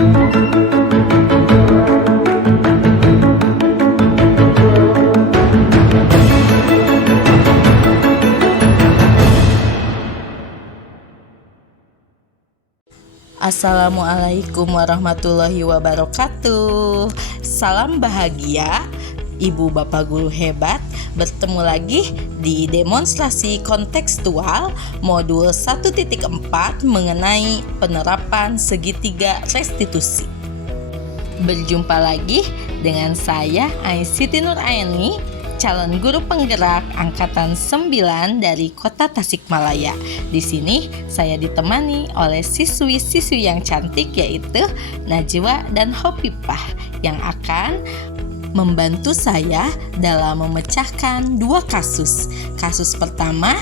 Assalamualaikum warahmatullahi wabarakatuh. Salam bahagia, Ibu Bapak Guru hebat. Bertemu lagi di demonstrasi kontekstual modul 1.4 mengenai penerapan segitiga restitusi. Berjumpa lagi dengan saya Aisyiti Nuraini, calon guru penggerak angkatan 9 dari Kota Tasikmalaya. Di sini saya ditemani oleh siswi-siswi yang cantik, yaitu Najwa dan Hopipah, yang akan membantu saya dalam memecahkan dua kasus. Kasus pertama,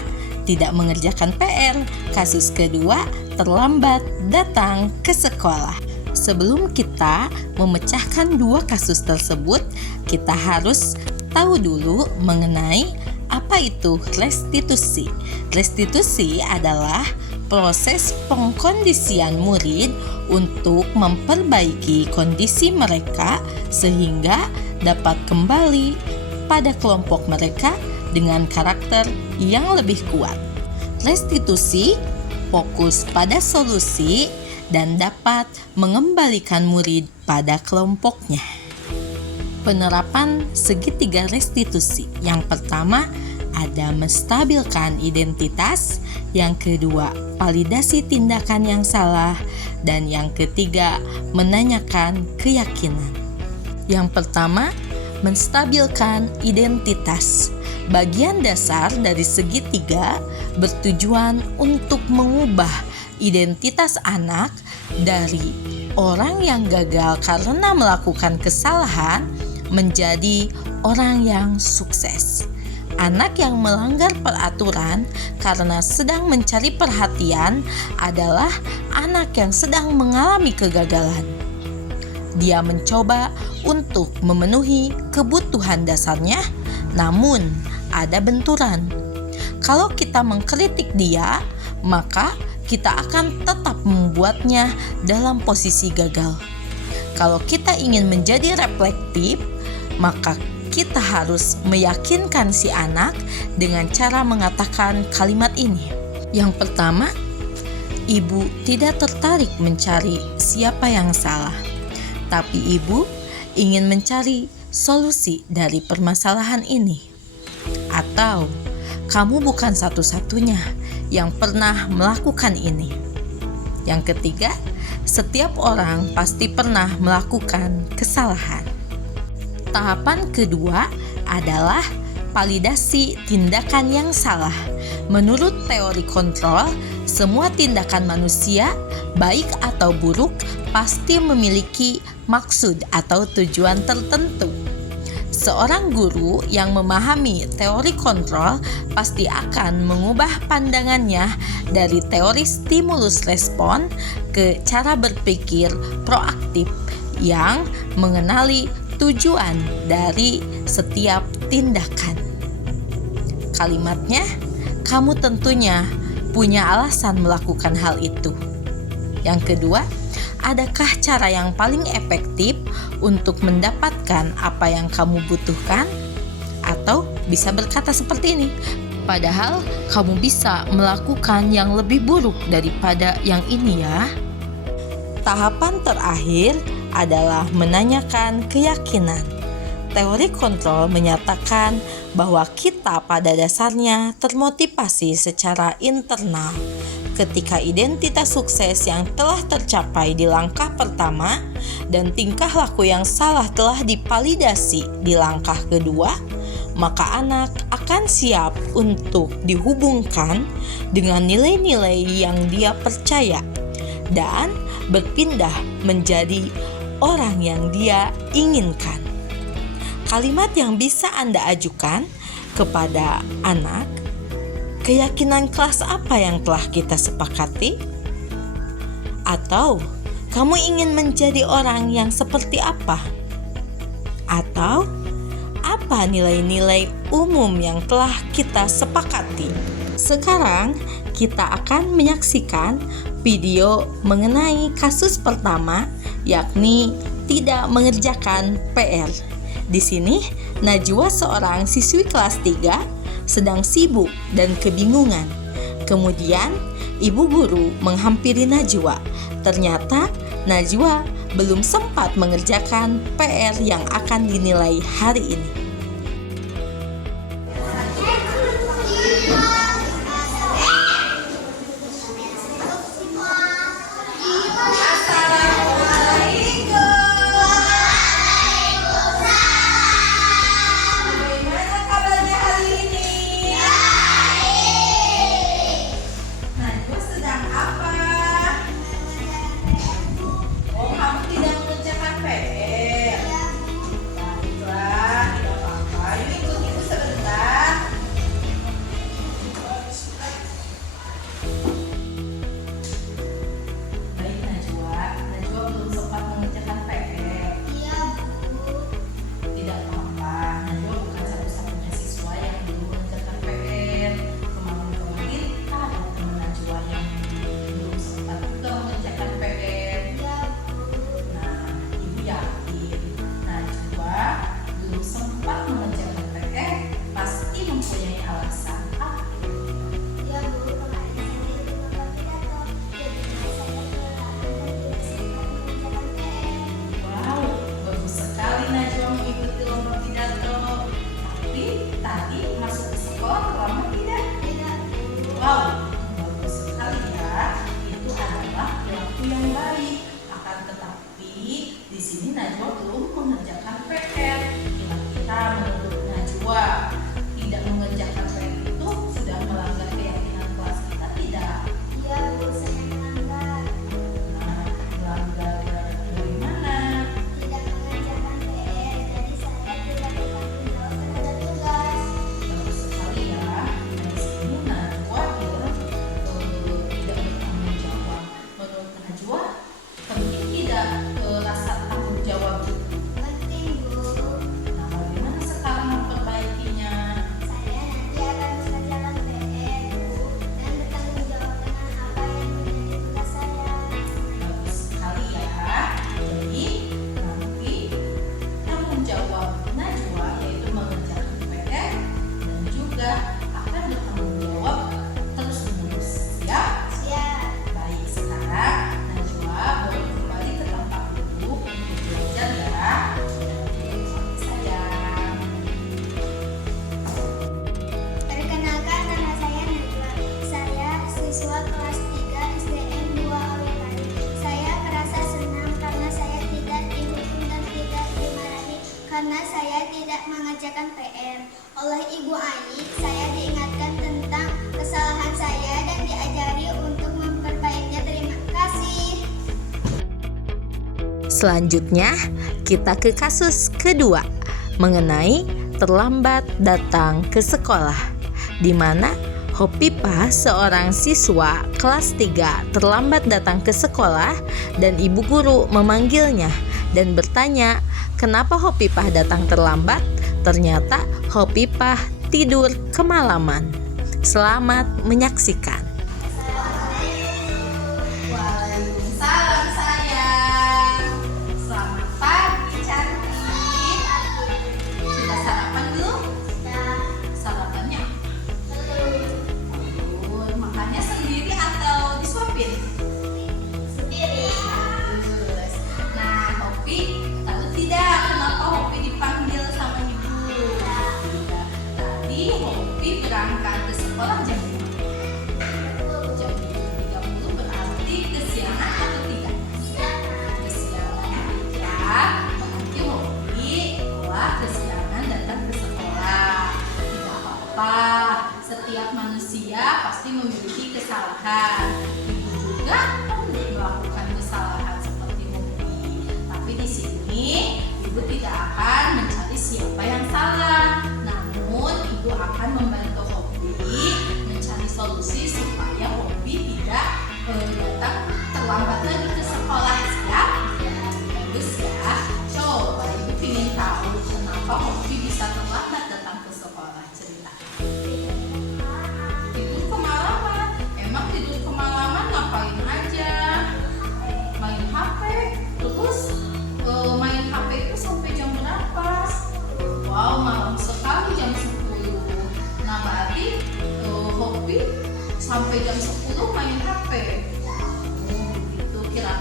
tidak mengerjakan PR. Kasus kedua, terlambat datang ke sekolah. Sebelum kita memecahkan dua kasus tersebut, kita harus tahu dulu mengenai apa itu restitusi. Restitusi adalah proses pengkondisian murid untuk memperbaiki kondisi mereka sehingga dapat kembali pada kelompok mereka dengan karakter yang lebih kuat. Restitusi fokus pada solusi dan dapat mengembalikan murid pada kelompoknya. Penerapan segitiga restitusi. Yang pertama ada menstabilkan identitas, yang kedua validasi tindakan yang salah, dan yang ketiga menanyakan keyakinan. Yang pertama, menstabilkan identitas. Bagian dasar dari segitiga bertujuan untuk mengubah identitas anak dari orang yang gagal karena melakukan kesalahan menjadi orang yang sukses. Anak yang melanggar peraturan karena sedang mencari perhatian adalah anak yang sedang mengalami kegagalan. Dia mencoba untuk memenuhi kebutuhan dasarnya, namun ada benturan. Kalau kita mengkritik dia, maka kita akan tetap membuatnya dalam posisi gagal. Kalau kita ingin menjadi reflektif, maka kita harus meyakinkan si anak dengan cara mengatakan kalimat ini. Yang pertama, ibu tidak tertarik mencari siapa yang salah, tapi ibu ingin mencari solusi dari permasalahan ini. Atau, kamu bukan satu-satunya yang pernah melakukan ini. Yang ketiga, setiap orang pasti pernah melakukan kesalahan. Tahapan kedua adalah validasi tindakan yang salah. Menurut teori kontrol, semua tindakan manusia, baik atau buruk, pasti memiliki maksud atau tujuan tertentu. Seorang guru yang memahami teori kontrol pasti akan mengubah pandangannya dari teori stimulus respon ke cara berpikir proaktif yang mengenali tujuan dari setiap tindakan. Kalimatnya, kamu tentunya punya alasan melakukan hal itu. Yang kedua, adakah cara yang paling efektif untuk mendapatkan apa yang kamu butuhkan? Atau bisa berkata seperti ini, padahal kamu bisa melakukan yang lebih buruk daripada yang ini ya. Tahapan terakhir adalah menanyakan keyakinan. Teori kontrol menyatakan bahwa kita pada dasarnya termotivasi secara internal. Ketika identitas sukses yang telah tercapai di langkah pertama dan tingkah laku yang salah telah divalidasi di langkah kedua, maka anak akan siap untuk dihubungkan dengan nilai-nilai yang dia percaya dan berpindah menjadi orang yang dia inginkan. Kalimat yang bisa Anda ajukan kepada anak, keyakinan kelas apa yang telah kita sepakati? Atau kamu ingin menjadi orang yang seperti apa? Atau apa nilai-nilai umum yang telah kita sepakati? Sekarang kita akan menyaksikan video mengenai kasus pertama, yakni tidak mengerjakan PR. Di sini, Najwa seorang siswi kelas 3 sedang sibuk dan kebingungan. Kemudian, ibu guru menghampiri Najwa. Ternyata, Najwa belum sempat mengerjakan PR yang akan dinilai hari ini. Wow, bagus sekali ya. Itu adalah perilaku yang baik. Akan tetapi di sini Najwa belum mengerjakan PR. Kita menurut Najwa tidak mengerjakan PR itu sudah melanggar keyakinan kelas kita, tidak? Iya, Bu, saya melanggar. Nah, melanggar dari mana? Tidak mengerjakan PR, jadi saya tidak bertanggung jawab terhadap tugas. Bagus sekali ya. Di sini Najwa tidak bertanggung jawab. Menurut Najwa penting tidak rasa tanggung jawab itu. Penting, Bu. Nah, bagaimana sekarang memperbaikinya? Saya nanti akan mengerjakan PR, Bu, dan bertanggung jawab dengan apa yang menjadi tugas saya. Bagus sekali ya. Jadi nanti tanggung jawab Najwa yaitu mengerjakan PR dan juga akan bertanggung jawab terus menerus. Siap? Siap. Baik, sekarang Najwa boleh kembali ke tempat duduk untuk belajar ya. Sayang. Perkenalkan, nama saya Najwa. Saya siswa kelas 3 SDN 2 Awilari. Saya merasa senang karena saya tidak dihukum dan tidak dimarahi karena saya tidak mengerjakan PR. Oleh Ibu Ani, saya diingatkan tentang kesalahan saya dan diajari untuk memperbaikinya. Terima kasih. Selanjutnya, kita ke kasus kedua mengenai terlambat datang ke sekolah, di mana Hopipah seorang siswa kelas 3 terlambat datang ke sekolah dan ibu guru memanggilnya dan bertanya, kenapa Hopipah datang terlambat? Ternyata Hopipah tidur kemalaman. Selamat menyaksikan. Waalaikumsalam sayang. Selamat pagi cantik. Sudah sarapan belum? Sarapannya belum. Makannya sendiri atau disuapin? Bagus. Nah, Hopi tahu tidak kenapa Hopi dipanggil sama ibu? Tidak. Tadi Hopi berangkat ke sekolah jam 5.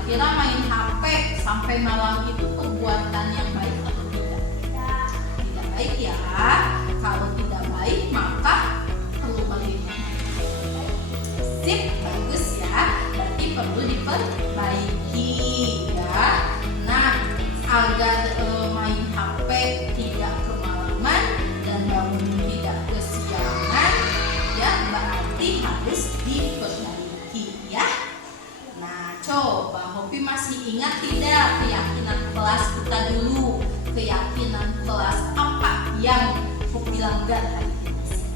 Kira-kira main HP sampai malam itu perbuatan yang baik atau tidak? Tidak baik ya. Kalau tidak baik maka perlu bagaimana? Sip, bagus ya. Berarti perlu diperbaiki ya. Nah, agar main HP tidak kemalaman dan bangun tidak kesiangan ya, berarti harus diperbaiki ya. Nah, coba Hopi masih ingat tidak keyakinan kelas kita dulu? Keyakinan kelas apa yang Hopi langgar hari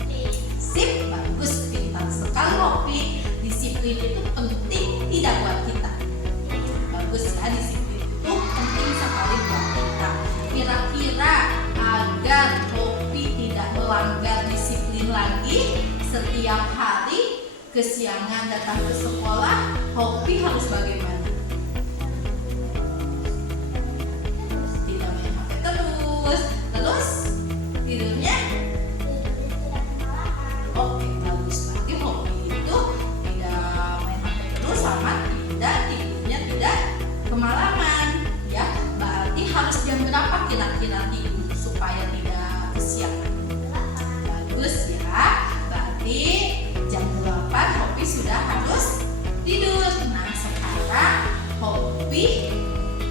ini? Sip, bagus, pintar sekali Hopi. Disiplin itu penting tidak buat kita? Bagus ya, disiplin itu penting sekali buat kita. Kira-kira agar Hopi tidak melanggar disiplin lagi, setiap hari kesiangan datang ke sekolah, Hopi harus bagaimana? Tidak main HP terus tidurnya? Oke, bagus lagi. Hopi itu tidak main HP terus sama tidurnya tidak kemalaman ya. Berarti harus jam berapa kira-kira tidur supaya tidak kesiangan? Bagus ya. Berarti jam 8 Hopi sudah harus tidur. Nah, sekarang Hopi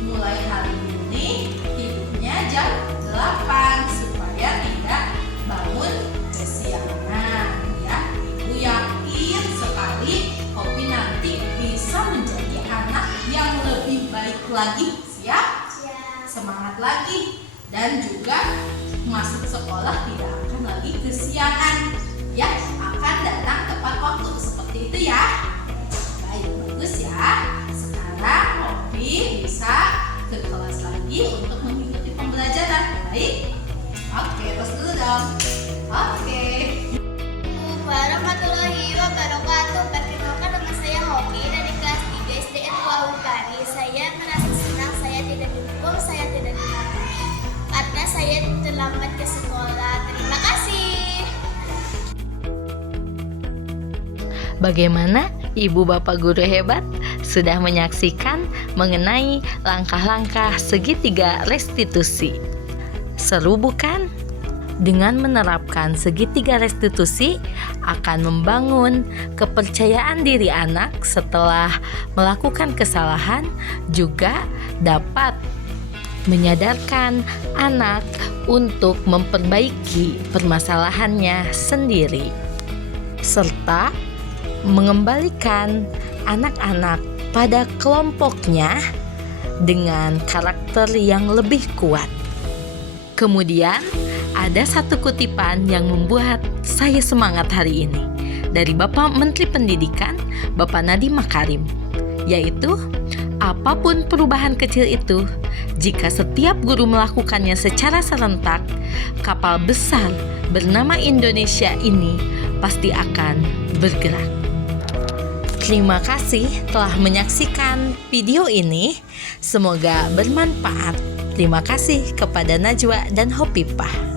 mulai hari ini tidurnya jam 8 supaya tidak bangun kesiangan ya. Ibu yakin sekali Hopi nanti bisa menjadi anak yang lebih baik lagi. Siap? Semangat lagi. Dan juga masuk sekolah tidak akan lagi kesiangan ya, akan datang tepat waktu seperti itu ya. Baik, bagus ya. Sekarang Hopi bisa ke kelas lagi untuk mengikuti pembelajaran. Baik? Oke, terus dulu dong. Oke. Warahmatullahi wabarakatuh. Perkenalkan, nama saya Hopi dari kelas 3 SDN Wawukani. Saya merasa senang saya tidak dihukum, saya tidak dimarahi karena saya terlambat ke sekolah. Terima kasih. Bagaimana Ibu Bapak guru hebat sudah menyaksikan mengenai langkah-langkah segitiga restitusi? Seru bukan? Dengan menerapkan segitiga restitusi akan membangun kepercayaan diri anak setelah melakukan kesalahan, juga dapat menyadarkan anak untuk memperbaiki permasalahannya sendiri, serta mengembalikan anak-anak pada kelompoknya dengan karakter yang lebih kuat. Kemudian ada satu kutipan yang membuat saya semangat hari ini dari Bapak Menteri Pendidikan, Bapak Nadiem Makarim, yaitu apapun perubahan kecil itu, jika setiap guru melakukannya secara serentak, kapal besar bernama Indonesia ini pasti akan bergerak. Terima kasih telah menyaksikan video ini. Semoga bermanfaat. Terima kasih kepada Najwa dan Hopipah.